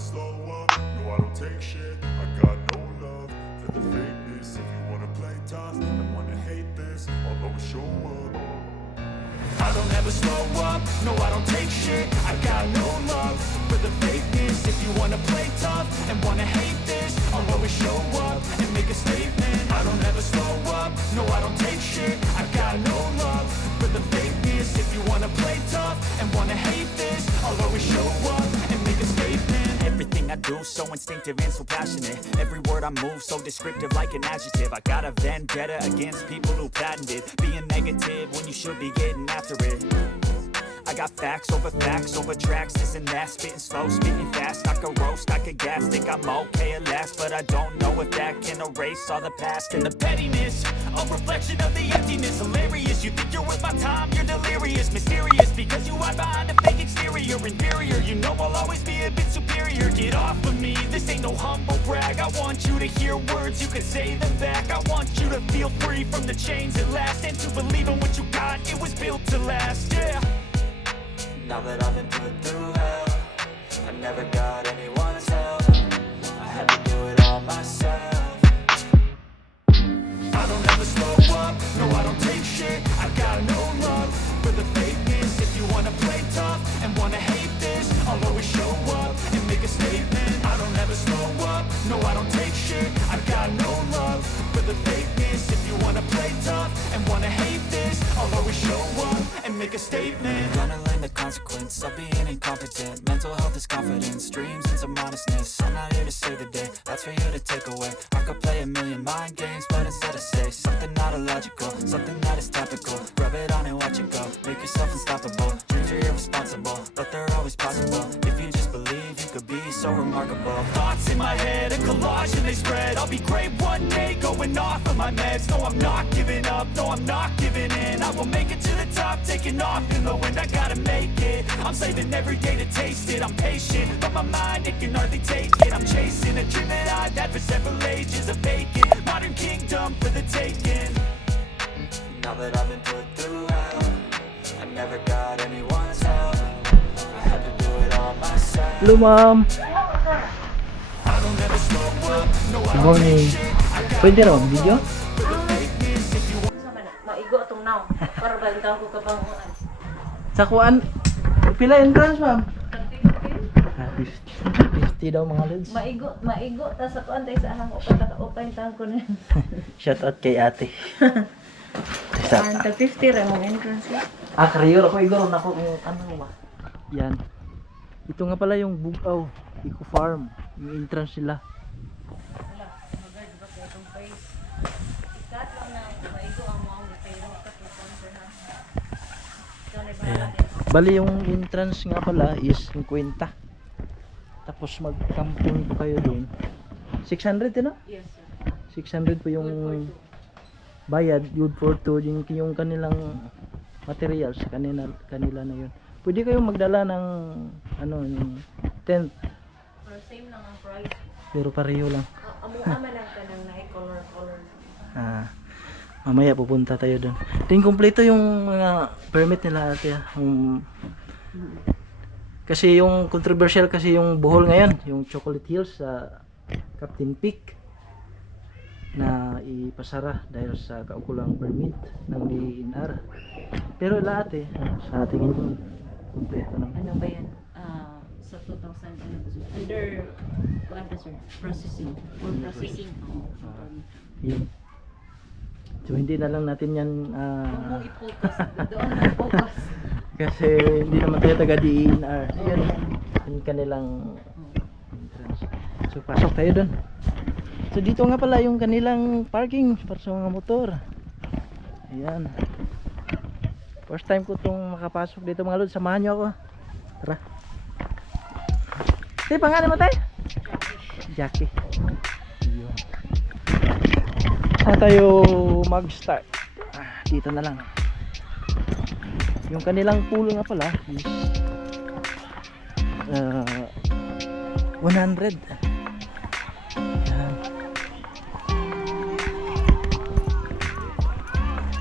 slow up, no I don't take shit. I got no love for the fakeness. If you wanna play tough and wanna hate this, I'll always show up. I don't ever slow up, no I don't take shit. I got no love for the fakeness. If you wanna play tough and wanna hate this, I'll always show up and make a statement. I don't ever slow up, no I don't take shit. I got no love for the fakeness. If you wanna play tough and wanna hate this, I'll always show up and make a statement. Everything I do so instinctive and so passionate. Every word I move so descriptive like an adjective. I got a vendetta against people who patented being negative when you should be getting after it. I got facts over tracks, this and that. Spitting slow, speaking fast, I could roast, I could gas. Think I'm okay at last, but I don't know if that can erase all the past. And the pettiness, a reflection of the emptiness. Hilarious, you think you're worth my time, you're delirious. Mysterious, because you hide behind a fake exterior. Inferior, you know I'll always be a bit superior. Get off of me, this ain't no humble brag. I want you to hear words, you can say them back. I want you to feel free from the chains at last, and to believe in what you got, it was built to last, yeah. Now that I've been put through hell, I never got anyone's help. I had to do it all myself. I don't ever slow up, no I don't take shit. I got no love for the fakeness. If you wanna play tough and wanna hate this, I'll always show up and make a statement. I don't ever slow up, no I don't take shit. I got no love for the fakeness. If you wanna play tough and wanna hate this, I'll always show up and make a statement. Gonna learn the consequence of being incompetent. Mental health is confidence, dreams and some honestness. I'm not here to save the day, that's for you to take away. I could play a million mind games, but instead I say something not illogical, something that is topical. Rub it on and watch it go, make yourself unstoppable. Dreams are irresponsible, but they're always possible. If you just believe, you could be so remarkable. Thoughts in my head, a collage and they spread. I'll be great one day, going off of my meds. No, I'm not giving up, no, I'm not giving in. I will make it to the top, taking off in the wind. I gotta make it, I'm saving every day to taste it. I'm patient, but my mind, it can hardly take it. I'm chasing a dream that I've had for several ages. A vacant, modern kingdom for the taking. Now that I've been put through hell, I never got anyone's help. I had to do it all myself. Hello, ma'am. Good morning. Pwede raw video? Maigo itong now. Para ba yung ko kabanguan? Sa kuan, pila entrance, ma'am? 50 daw mga lods. Maigo. Tas sa kuan tayo sa ahang upay tang ko na. Shout out kay ate. Tag 50 ra mong entrance. Kriyor ako igor na ko kung ano ba. Yan. Ito nga pala yung Bugaw Eco Farm, yung entrance nila. Ayan. Bali yung entrance nga pala is 50. Tapos mag-camping po kayo doon. 600 din, no? Yes, sir. 600 po yung bayad, good for two, yung kanilang materials, kanila na yun. Pwede kayong magdala ng ano, yung tent. Or same lang ang price. Pero pareho lang. Ama lang ka ng color. Mamaya pupunta tayo doon. Then kumpleto yung mga permit nila ate. Kasi yung controversial kasi yung Bohol ngayon, yung Chocolate Hills sa Captain Peak na ipasara dahil sa kaukulang permit ng DENR. Pero lahat sa tingin ko kumpleto ng Ano ba yan? Sa 2,000 ano ba sir? Under what ba sir? Processing. For processing. Yun. So hindi na lang natin yan Huwag mong i-focus. Doon na focus. kasi hindi naman tayo taga DENR. Yun. Yung kanilang entrance. So pasok tayo doon. So dito nga pala yung kanilang parking para sa mga motor. Ayan. First time ko itong makapasok dito mga lod. Samahan nyo ako. Tara. Ito yung pangalan mo tayo? Jackie. Yun. Saan tayo mag-start? Dito na lang. Yung kanilang pool nga pala is 100. Ayan.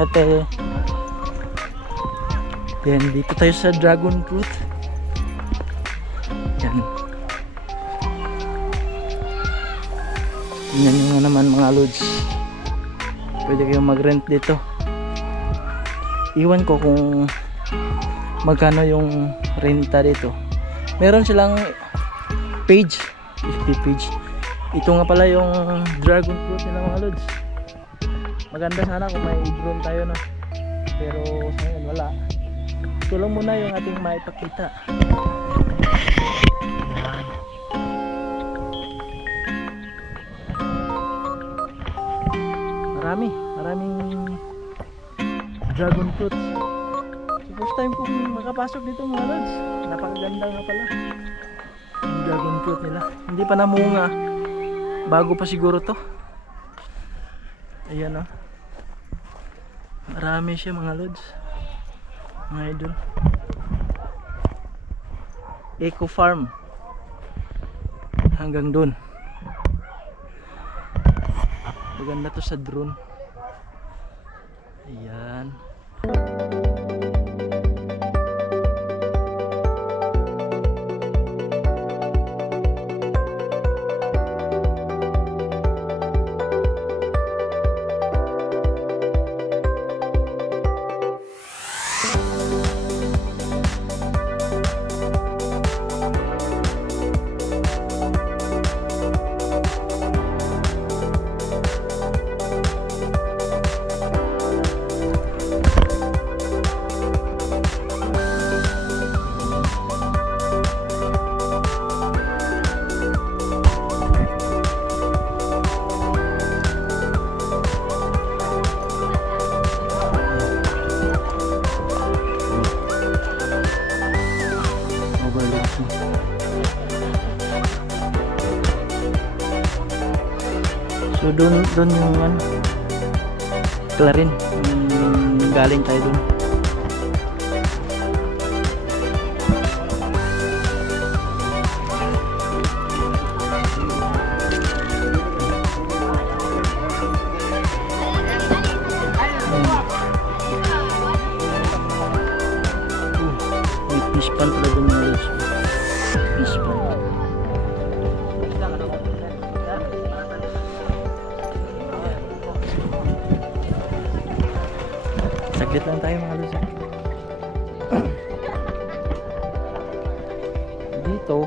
At yan, dito tayo sa dragon fruit. Yan. Tingnan nyo nga naman mga lods. Pwede kayong mag-rent dito. Iwan ko kung magkano yung renta dito. Meron silang page, FB page. Ito nga pala yung dragon fruit nila mga lods. Maganda sana kung may drone tayo, no? Pero sa ngayon wala. Ito lang muna yung ating maipakita. Ayan. Maraming dragon fruit. So first time kong makapasok dito mga lods. Napakaganda nga pala yung dragon fruit nila. Hindi pa namunga, bago pa siguro to. Ayan, oh. Marami siya mga lods, mga idol. Eco farm hanggang dun. Maganda to sa drone. Ayan. So doon yung ano, Clarin, galing tayo doon. May fish pond pala doon mga lods. Fish pond. Saglit lang tayo mga lods. Dito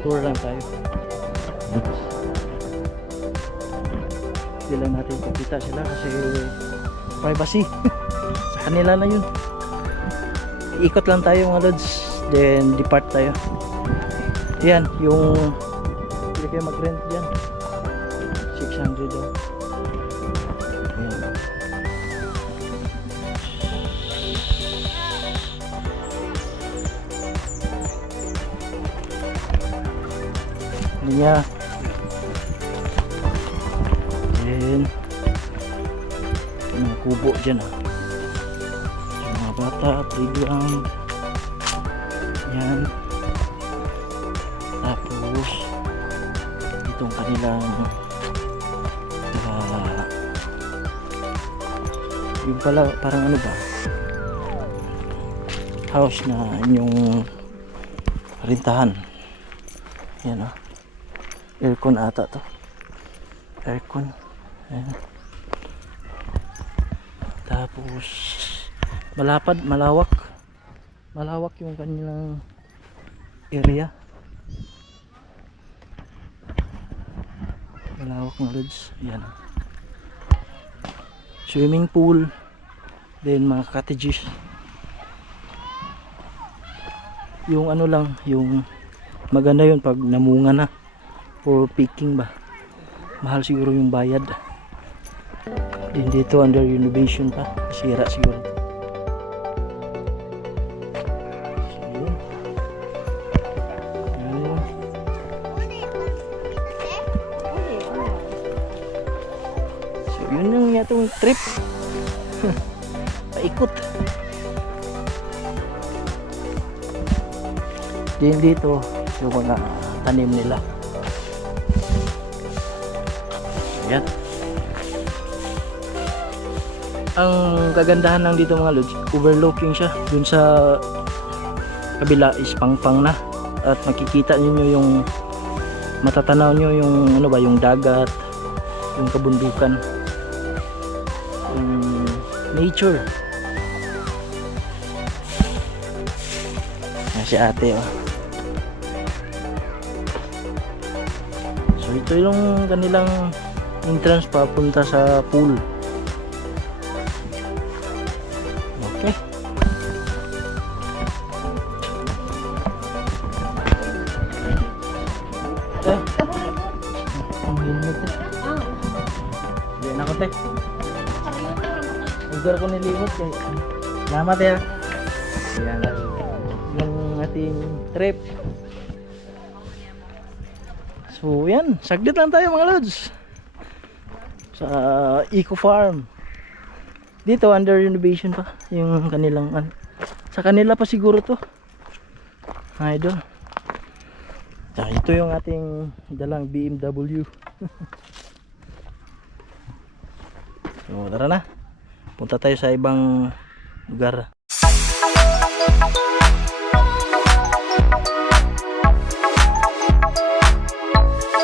tour lang tayo. Hindi lang natin pakita sila kasi privacy. Sa kanila na yun. Ikot lang tayo mga lods, then depart tayo. Yan yung hindi kayo mag-rent dyan, 600 daw. Ayan. Niya. Then mga kubo dyan, ah. Mga bata, playground. Yan. Tapos itong kanilang yung pala parang ano ba, house na inyong rintahan. Yan, oh. Aircon ata to. Aircon. Ayan. Tapos malawak yung kanilang area. Malawak mga lods. Ayan. Swimming pool, then mga cottages. Yung ano lang, yung maganda yun pag namunga na or picking ba, mahal siguro yung bayad. Din dito under renovation pa, sira siguro. So yun yung yatong trip. Paikot. Din dito yung mga tanim nila. Ayan. ang kagandahan lang dito mga lods, overlooking siya. Dun sa kabila is pangpang na. At makikita niyo yung matatanaw niyo yung ano ba, yung dagat, yung kabundukan, yung nature. Yan si ate oh. So ito yung kanilang entrance papunta sa pool. Okay. Ang helmet eh. Hindi na ko te. Lugar ko nilibot kay. Salamat ya. Ayan. Yung ating trip. So yan, saglit lang tayo mga lods. Sa Eco Farm. Dito under renovation pa yung kanilang sa kanila pa siguro to. Idol. Ito yung ating dalang BMW. So tara na. Punta tayo sa ibang lugar.